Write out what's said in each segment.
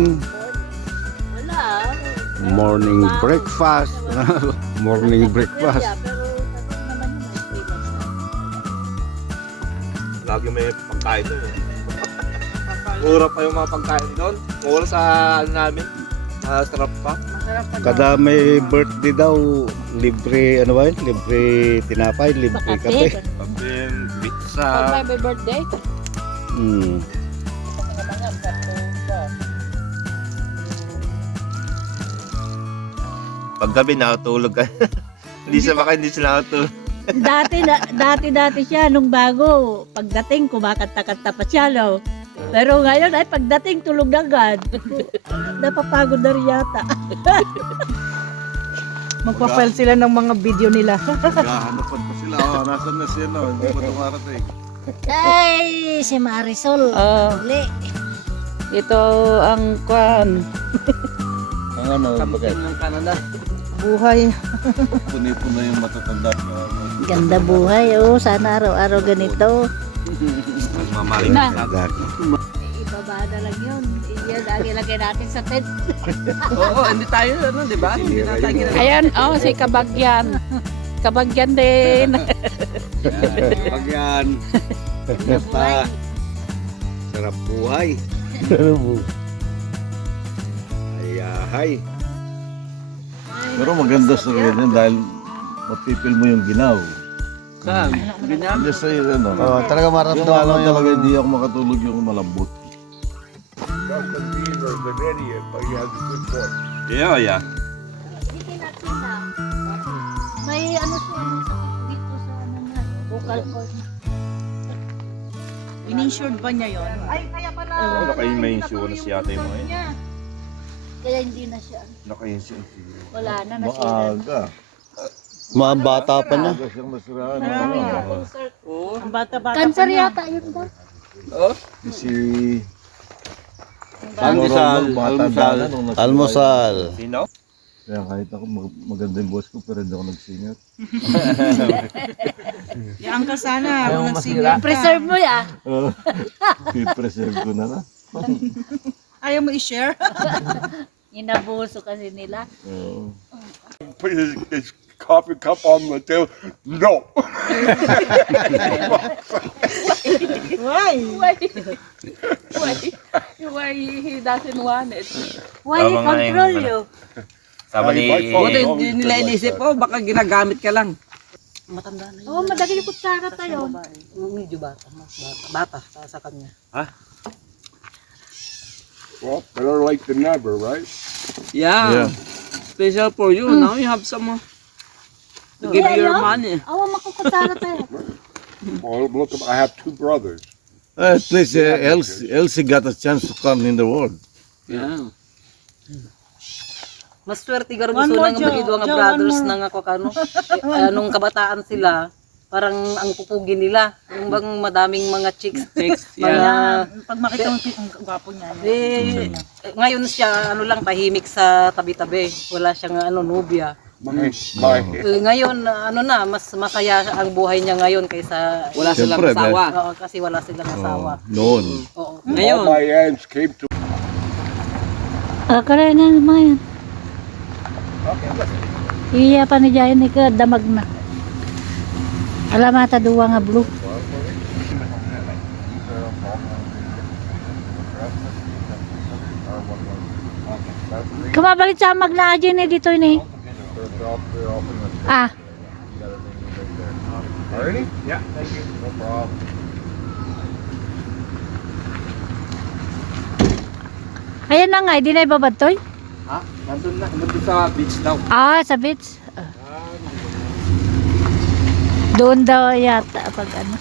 Wala. Morning breakfast. Morning breakfast. Lagi may pagkain doon eh. Mura pa yung mga pagkain doon. Mura sa ano namin. Masarap pa. Kada may birthday daw, libre ano ba yun? Libre tinapay, libre kape. Pabin, Pag pizza. may birthday. Hmm. Paggabi nakatulog ka. Hindi sila nakatulog. Dati siya nung bago. Pagdating, kumakanta-kanta pa siya, no? Pero ngayon ay pagdating tulog agad. Napapagod na rin yata. Magpa-file sila ng mga video nila. Hanapan pa sila. Oh, nasan na siya no? Hindi pa dumarating. Ay, si Marisol. Uli. Ito ang kwan. Ang ano, bagay. ng Canada. Buhay. Puni-puna yung matatanda. Ganda buhay, oh. Sana araw-araw ganito. Mamaling Na. na. Ibaba na lang yun. Iyan, lagay natin sa tent. Oo, hindi tayo, ano, di ba? Hindi na tayo ginagawa. Ayan, oh, si Kabagyan. Kabagyan din. Pag yan. Buhay. Sarap buhay. Ayahay. Pero maganda sa ganyan dahil mapipil mo yung ginaw. Saan? Ganyan? Just say, ano. Oh, talaga Yung maramdaman ano mo talaga, yung hindi ako makatulog yung malambot. Yeah, yeah. Hindi natin na. May ano siya dito sa ano na. Vocal cord. In-insured ba niya yon? Ay, kaya pala. Naka-insurance yata yung mga yun. Kaya hindi na siya. Naka-insurance. Wala na, nasira. Maaga. mga bata pa na. Maaga siyang nasiraan. Ang bata-bata Cancer yata yun ba? Si... Almusal, Bata na nung nasiraan. Almusal. Sino? Kaya kahit ako maganda yung boss ko pero hindi ako nagsingat. Yan ka sana. Habang nagsinger ka. Preserve mo ya. I-preserve ko na na. Ayaw mo i-share? Inabuso kasi nila. Oo. Put his coffee cup on the table. No. Why? Why he doesn't want it? Why they Tama nga control yung- you? Sabi ni... Buti Hindi nila inisip po, baka ginagamit ka lang. Oo, madali yung kutsara tayo. Medyo bata, bata sa kanya. Well, better late than never, right? Yeah. Special for you. Now you have some to give you your money. Awa, makukutsara tayo. Well, look, I have two brothers. At least Elsie got a chance to come in the world. Yeah. Mas swerte garo One gusto more, nang Joe. magido nga Joe, brothers one more. nang ako kano. Nung kabataan sila, parang ang pupugi nila. Yung bang madaming mga chicks. Kaya, pag makita mo ang gwapo niya. Ngayon siya, ano lang, tahimik sa tabi-tabi. Wala siyang nubya. Ngayon, ano na, mas masaya ang buhay niya ngayon kaysa Wala silang Siyempre, asawa. Oo, kasi wala silang asawa. Noon. Oo. All Ngayon, my aunts came to Kaya na naman yan. Iya pa ni Jaya ni ka damag na. Alamata duwa nga blue. Kumabalik sa magna aja ni dito ni. Ah, Already? Yeah, thank you. No problem. ayan na nga, di na ibabad toy. Ha? Nandun sa beach daw. Ah, sa beach. Doon daw yata pag ano.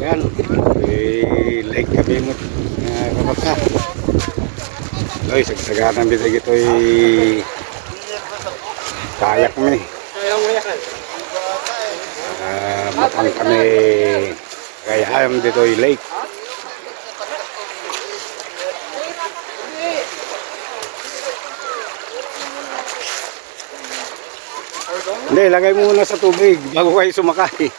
Yan. Like kami mo. Kapagka. Ay, sagsaganan bita gito'y kayak kami. Matang kami kaya ayam dito'y lake. Hindi, lagay mo muna sa tubig bago kayo sumakay.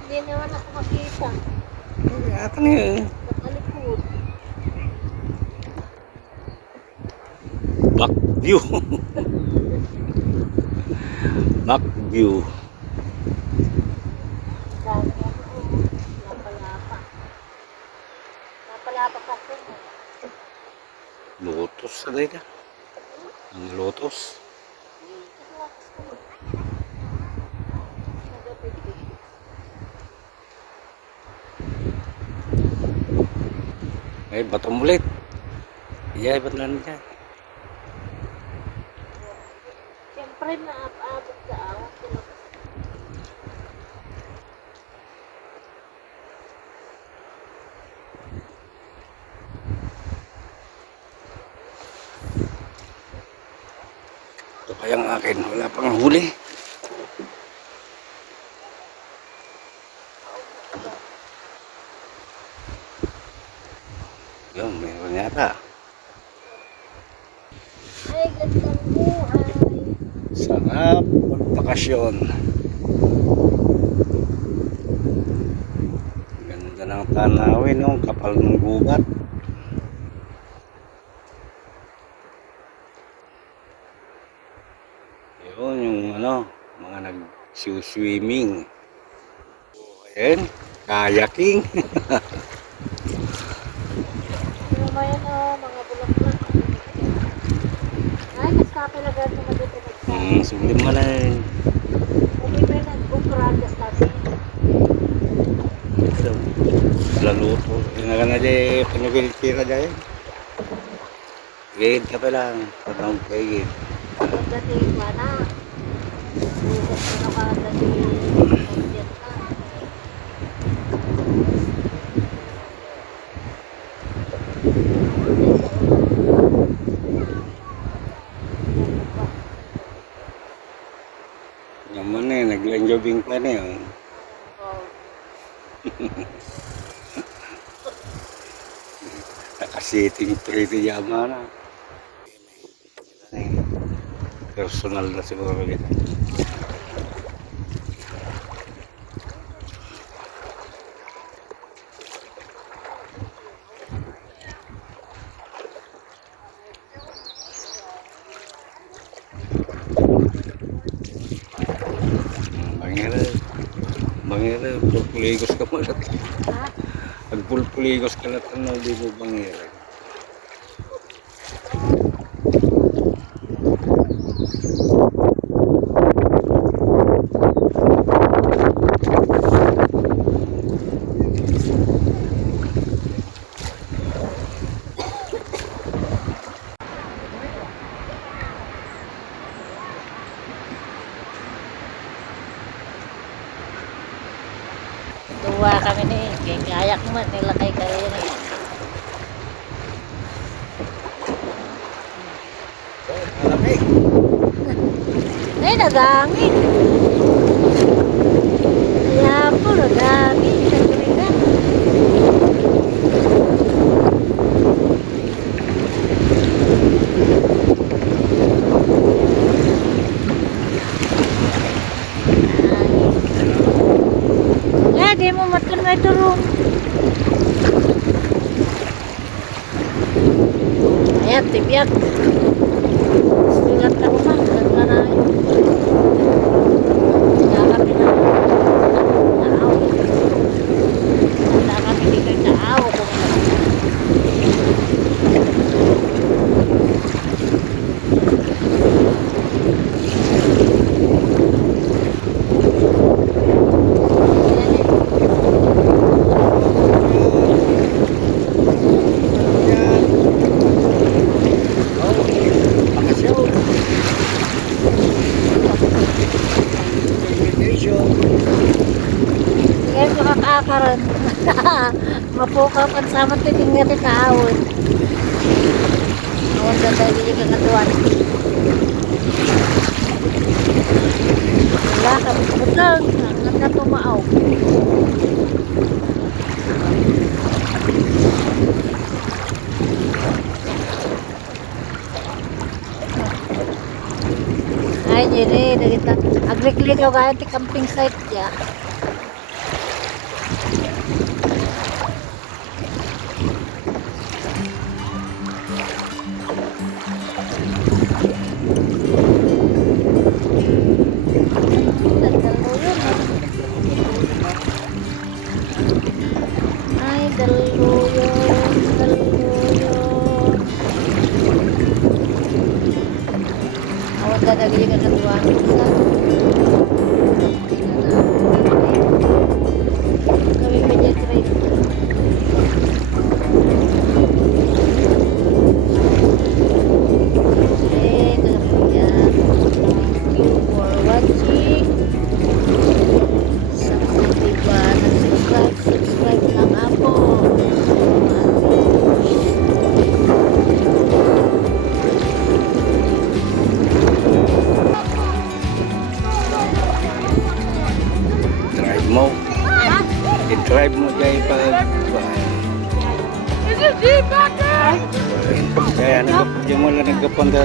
Hindi naman ako makita. Atang yun. Nakalikod. Back view. Back view. Dami ako. Lapalapa. Lapalapa kasi. Lotos sa ka. Ang lotos. Eh, bato ulit. Iya, ba't lang dyan? Siyempre naabot sa awan. Ito kayang akin, wala pang huli. Yun, meron yata. Ay, gandang buhay. Sarap magbakasyon. Ganda ng tanawin, no? Kapal ng gubat. Yun, yung ano, mga nag-swimming. Ayan, kayaking. Pero may mga bulaklak. Ay, kasta talaga ito dito nagsabi. Sulim mo na yun. Hindi pa yung nag-bukrad kasta Laluto. Yung nga na dyan, panagilitira dyan. Gayid ka pa lang. Patang gayid. Dati mana. Bukas na ka dati. Pagdiyan ka. Naman eh, naglanjobing pa na yun. Nakasiting pretty yama na. Personal na siguro yun. Bangera, pulpuligos ka malat. Pagpulpuligos ka lahat ng di mo bangera. Tuwa kami ni, kayak mo, nilakay kayo ni. Malamig. Ay, nadami. Kaya po, nadami. Siyempre na. Di mo matun may turong. Ayan, tibyak. Sigat na ko ma. Ganda na yun. Ganda kami na. Naaw. Ganda kami dito naaw. Ngayon ko kakakaroon. Mapuka pa sa matiting nga rin naawon. Awon na tayo din yung katuan. Wala kami butang. Ang na tumaaw. dire dagita agliklik ko kaya ti camping site ya. Ay, daluyong, daluyong. Awan ka lagi ka natuan sa. Kami penyetrit. Okay, kaya thank you for watching. Sa mga diba subscribe lang ako. Drive mo. I-drive mo kayo pag... Kaya nagkapunta mo lang nagkapunta.